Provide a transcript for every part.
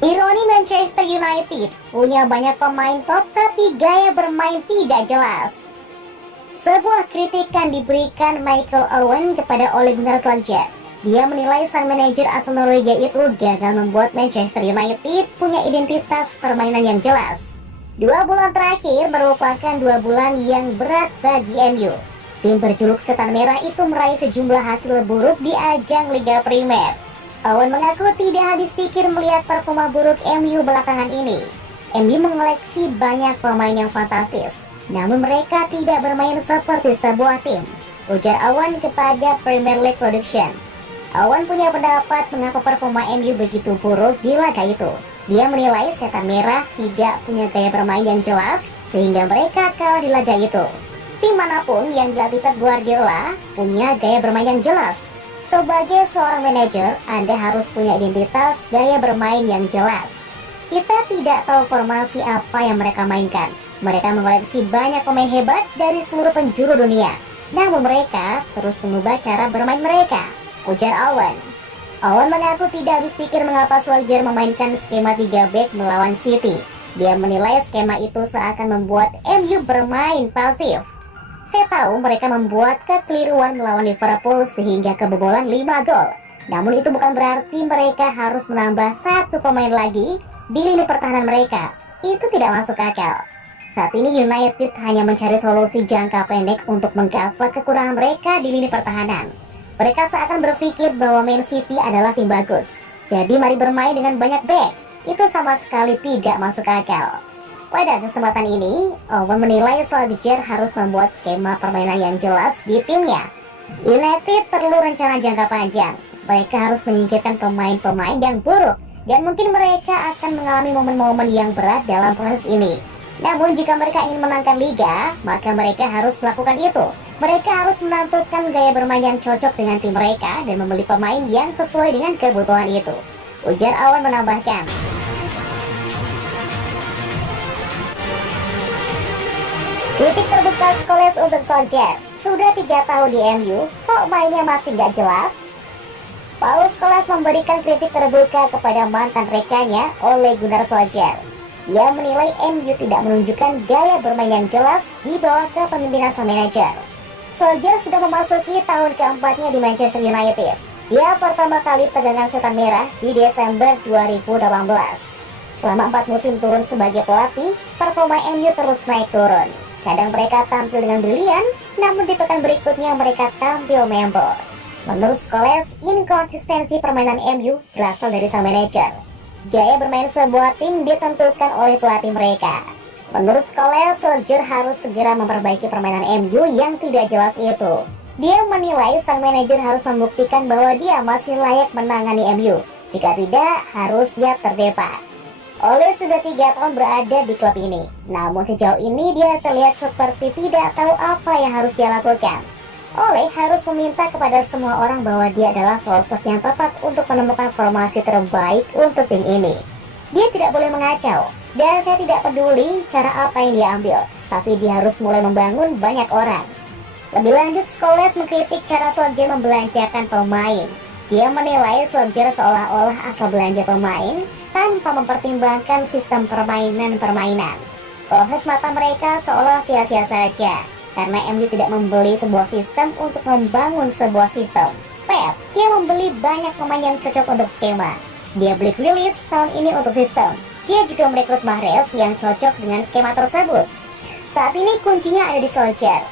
Ironi Manchester United punya banyak pemain top tapi gaya bermain tidak jelas. Sebuah kritikan diberikan Michael Owen kepada Ole Gunnar Solskjaer. Dia menilai sang manajer asal Norwegia itu gagal membuat Manchester United punya identitas permainan yang jelas. 2 bulan terakhir merupakan 2 bulan yang berat bagi MU. Tim berjuluk Setan Merah itu meraih sejumlah hasil buruk di ajang Liga Primer. Owen mengaku tidak habis pikir melihat performa buruk MU belakangan ini. MU mengoleksi banyak pemain yang fantastis, namun mereka tidak bermain seperti sebuah tim, ujar Owen kepada Premier League Production. Owen punya pendapat mengapa performa MU begitu buruk di laga itu. Dia menilai Setan Merah tidak punya gaya bermain yang jelas sehingga mereka kalah di laga itu. Tim manapun yang dilatih Pep Guardiola punya gaya bermain yang jelas. Sebagai seorang manajer, Anda harus punya identitas gaya bermain yang jelas. Kita tidak tahu formasi apa yang mereka mainkan. Mereka mengoleksi banyak pemain hebat dari seluruh penjuru dunia. Namun mereka terus mengubah cara bermain mereka, ujar Owen. Owen mengaku tidak habis pikir mengapa Solskjaer memainkan skema 3 back melawan City. Dia menilai skema itu seakan membuat MU bermain pasif. Saya tahu mereka membuat kekeliruan melawan Liverpool sehingga kebobolan 5 gol. Namun itu bukan berarti mereka harus menambah 1 pemain lagi di lini pertahanan mereka. Itu tidak masuk akal. Saat ini United hanya mencari solusi jangka pendek untuk mengcover kekurangan mereka di lini pertahanan. Mereka seakan berpikir bahwa Man City adalah tim bagus. Jadi mari bermain dengan banyak back. Itu sama sekali tidak masuk akal. Pada kesempatan ini, Owen menilai Solskjaer harus membuat skema permainan yang jelas di timnya. United perlu rencana jangka panjang. Mereka harus menyingkirkan pemain-pemain yang buruk, dan mungkin mereka akan mengalami momen-momen yang berat dalam proses ini. Namun jika mereka ingin menangkan liga, maka mereka harus melakukan itu. Mereka harus menentukan gaya bermain yang cocok dengan tim mereka dan membeli pemain yang sesuai dengan kebutuhan itu, ujar Owen menambahkan. Kritik terbuka Scholes untuk Solskjaer. Sudah 3 tahun di MU, kok mainnya masih gak jelas? Paul Scholes memberikan kritik terbuka kepada mantan rekannya Ole Gunnar Solskjaer. Dia menilai MU tidak menunjukkan gaya bermain yang jelas di bawah kepemimpinan sang manajer. Solskjaer sudah memasuki tahun keempatnya di Manchester United. Dia pertama kali pegangan Setan Merah di Desember 2018. Selama 4 musim turun sebagai pelatih, performa MU terus naik turun. Kadang mereka tampil dengan brilian, namun di pekan berikutnya mereka tampil membor. Menurut Scholes, inkonsistensi permainan MU berasal dari sang manajer. Gaya bermain sebuah tim ditentukan oleh pelatih mereka. Menurut Scholes, Solskjaer harus segera memperbaiki permainan MU yang tidak jelas itu. Dia menilai sang manajer harus membuktikan bahwa dia masih layak menangani MU. Jika tidak, harus siap terdepak. Ole sudah 3 tahun berada di klub ini, namun sejauh ini dia terlihat seperti tidak tahu apa yang harus dia lakukan. Ole harus meminta kepada semua orang bahwa dia adalah sosok yang tepat untuk menemukan formasi terbaik untuk tim ini. Dia tidak boleh mengacau, dan saya tidak peduli cara apa yang dia ambil, tapi dia harus mulai membangun banyak orang. Lebih lanjut, Scholes mengkritik cara Solskjaer membelanjakan pemain. Dia menilai Solskjaer seolah-olah asal belanja pemain tanpa mempertimbangkan sistem permainan. Proses mata mereka seolah sia-sia saja, karena MU tidak membeli sebuah sistem untuk membangun sebuah sistem. Pep, dia membeli banyak pemain yang cocok untuk skema. Dia beli Grealish tahun ini untuk sistem. Dia juga merekrut Mahrez yang cocok dengan skema tersebut. Saat ini kuncinya ada di Solskjaer.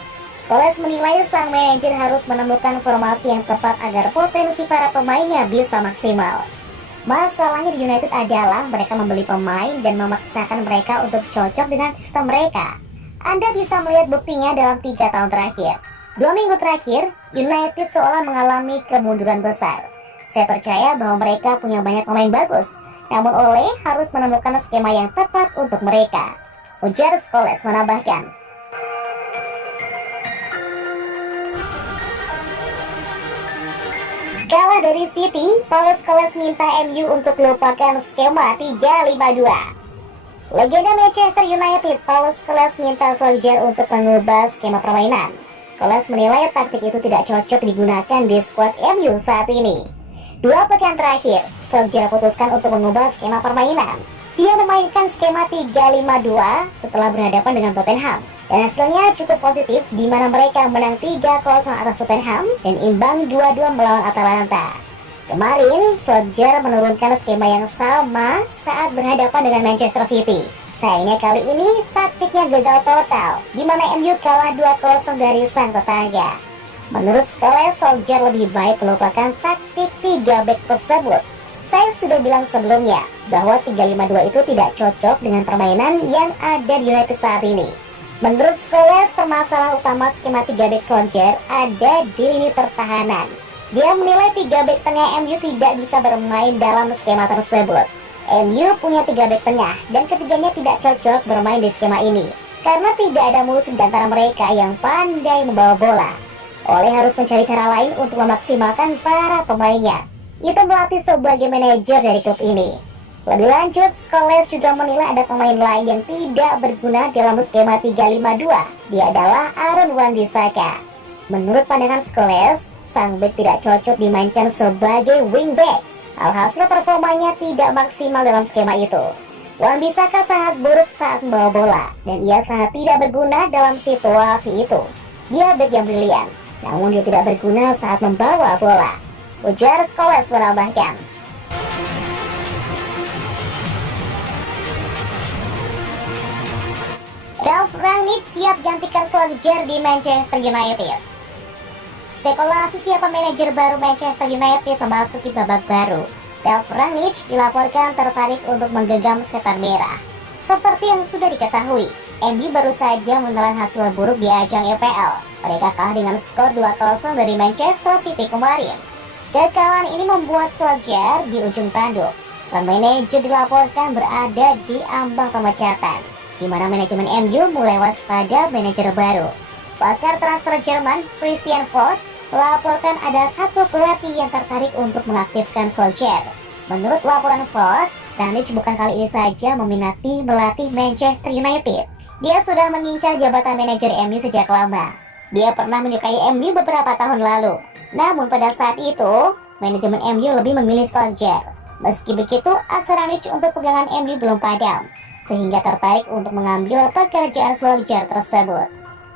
Scholes menilai sang manajer harus menemukan formasi yang tepat agar potensi para pemainnya bisa maksimal. Masalahnya di United adalah mereka membeli pemain dan memaksakan mereka untuk cocok dengan sistem mereka. Anda bisa melihat buktinya dalam 3 tahun terakhir. 2 minggu terakhir, United seolah mengalami kemunduran besar. Saya percaya bahwa mereka punya banyak pemain bagus, namun Ole harus menemukan skema yang tepat untuk mereka, ujar Scholes menambahkan. Kalah dari City, Paul Scholes minta MU untuk lupakan skema 3-5-2. Legenda Manchester United, Paul Scholes minta Solskjaer untuk mengubah skema permainan. Scholes menilai taktik itu tidak cocok digunakan di skuad MU saat ini. 2 pekan terakhir, Solskjaer putuskan untuk mengubah skema permainan. Dia memainkan skema 3-5-2 setelah berhadapan dengan Tottenham. Dan hasilnya cukup positif, di mana mereka menang 3-0 atas Tottenham dan imbang 2-2 melawan Atalanta. Kemarin, Solskjaer menurunkan skema yang sama saat berhadapan dengan Manchester City. Sayangnya kali ini taktiknya gagal total, di mana MU kalah 2-0 dari sang tetangga. Menurut Scholes, Solskjaer lebih baik melupakan taktik 3 back tersebut. Saya sudah bilang sebelumnya bahwa 3-5-2 itu tidak cocok dengan permainan yang ada di United saat ini. Menurut Scholes, permasalahan utama skema 3 back Solskjaer ada di lini pertahanan. Dia menilai 3 back tengah MU tidak bisa bermain dalam skema tersebut. MU punya 3 back tengah dan ketiganya tidak cocok bermain di skema ini karena tidak ada musuh di antara mereka yang pandai membawa bola. Ole harus mencari cara lain untuk memaksimalkan para pemainnya. Itu melatih sebagai manajer dari klub ini. Lebih lanjut, Scholes juga menilai ada pemain lain yang tidak berguna dalam skema 3-5-2. Dia adalah Aaron Wan-Bissaka. Menurut pandangan Scholes, sang bek tidak cocok dimainkan sebagai wingback. Alhasil performanya tidak maksimal dalam skema itu. Wan-Bissaka sangat buruk saat membawa bola, dan ia sangat tidak berguna dalam situasi itu. Dia bek yang brilian, namun dia tidak berguna saat membawa bola, ujar Scholes menambahkan. Ralf Rangnick siap gantikan Solskjaer di Manchester United. Spekulasi siapa manajer baru Manchester United memasuki babak baru. Ralf Rangnick dilaporkan tertarik untuk menggenggam setan merah. Seperti yang sudah diketahui, MU baru saja menelan hasil buruk di ajang EPL. Mereka kalah dengan skor 2-0 dari Manchester City kemarin. Kekalahan ini membuat Solskjaer di ujung tanduk. Sang manajer dilaporkan berada di ambang pemecatan, di mana manajemen MU mulai waspada manajer baru. Pakar transfer Jerman Christian Vogt melaporkan ada satu pelatih yang tertarik untuk mengaktifkan Solskjaer. Menurut laporan Vogt, Rangnick bukan kali ini saja meminati melatih Manchester United. Dia sudah mengincar jabatan manajer MU sejak lama. Dia pernah menyukai MU beberapa tahun lalu. Namun pada saat itu, manajemen MU lebih memilih Solskjaer. Meski begitu, asa Rangnick untuk pegangan MU belum padam, sehingga tertarik untuk mengambil pekerjaan Solskjaer tersebut.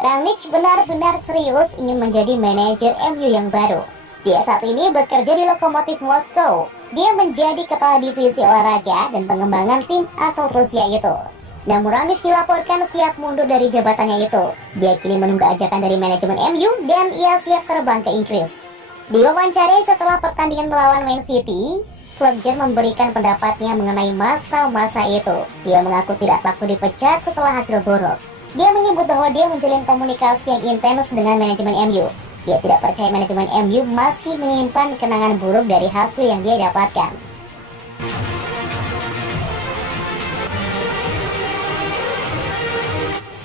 Rangnick benar-benar serius ingin menjadi manajer MU yang baru. Dia saat ini bekerja di Lokomotiv Moskow. Dia menjadi kepala divisi olahraga dan pengembangan tim asal Rusia itu. Namun Rangnick dilaporkan siap mundur dari jabatannya itu. Dia kini menunggu ajakan dari manajemen MU dan ia siap terbang ke Inggris. Diwawancarai setelah pertandingan melawan Man City, Solskjaer memberikan pendapatnya mengenai masa-masa itu. Dia mengaku tidak takut dipecat setelah hasil buruk. Dia menyebut bahwa dia menjalin komunikasi yang intens dengan manajemen MU. Dia tidak percaya manajemen MU masih menyimpan kenangan buruk dari hasil yang dia dapatkan.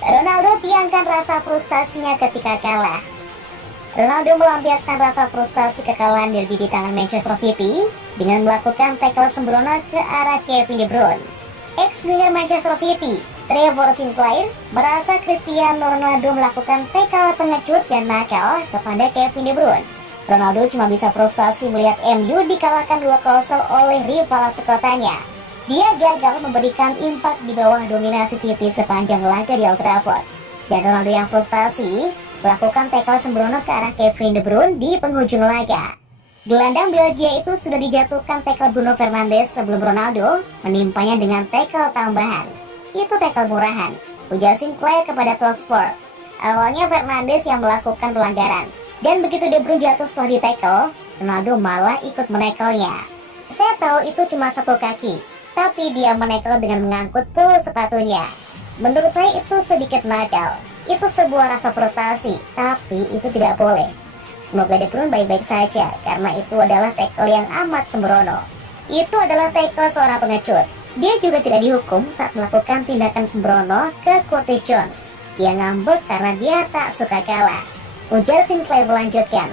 Ronaldo tiangkan rasa frustasinya ketika kalah. Ronaldo melampiaskan rasa frustasi kekalahan derby di tangan Manchester City dengan melakukan tackle sembrono ke arah Kevin De Bruyne. Ex-winger Manchester City, Trevor Sinclair, merasa Cristiano Ronaldo melakukan tackle pengecut dan nakal kepada Kevin De Bruyne. Ronaldo cuma bisa frustasi melihat MU dikalahkan 2-0 oleh rival sekotanya. Dia gagal memberikan impak di bawah dominasi City sepanjang laga di Old Trafford. Dan Ronaldo yang frustasi melakukan tackle sembrono ke arah Kevin De Bruyne di penghujung laga. Gelandang Belgia itu sudah dijatuhkan tackle Bruno Fernandes sebelum Ronaldo menimpanya dengan tackle tambahan. Itu tackle murahan, ujar Sinclair kepada Talksport. Awalnya Fernandes yang melakukan pelanggaran, dan begitu De Bruyne jatuh setelah di tackle, Ronaldo malah ikut menekelnya. Saya tahu itu cuma satu kaki, tapi dia menekel dengan mengangkut pul sepatunya. Menurut saya itu sedikit nakal. Itu sebuah rasa frustasi, tapi itu tidak boleh. Semoga De Bruyne baik-baik saja, karena itu adalah tackle yang amat sembrono. Itu adalah tackle seorang pengecut. Dia juga tidak dihukum saat melakukan tindakan sembrono ke Curtis Jones. Dia ngambek karena dia tak suka kalah, ujar Sinclair melanjutkan.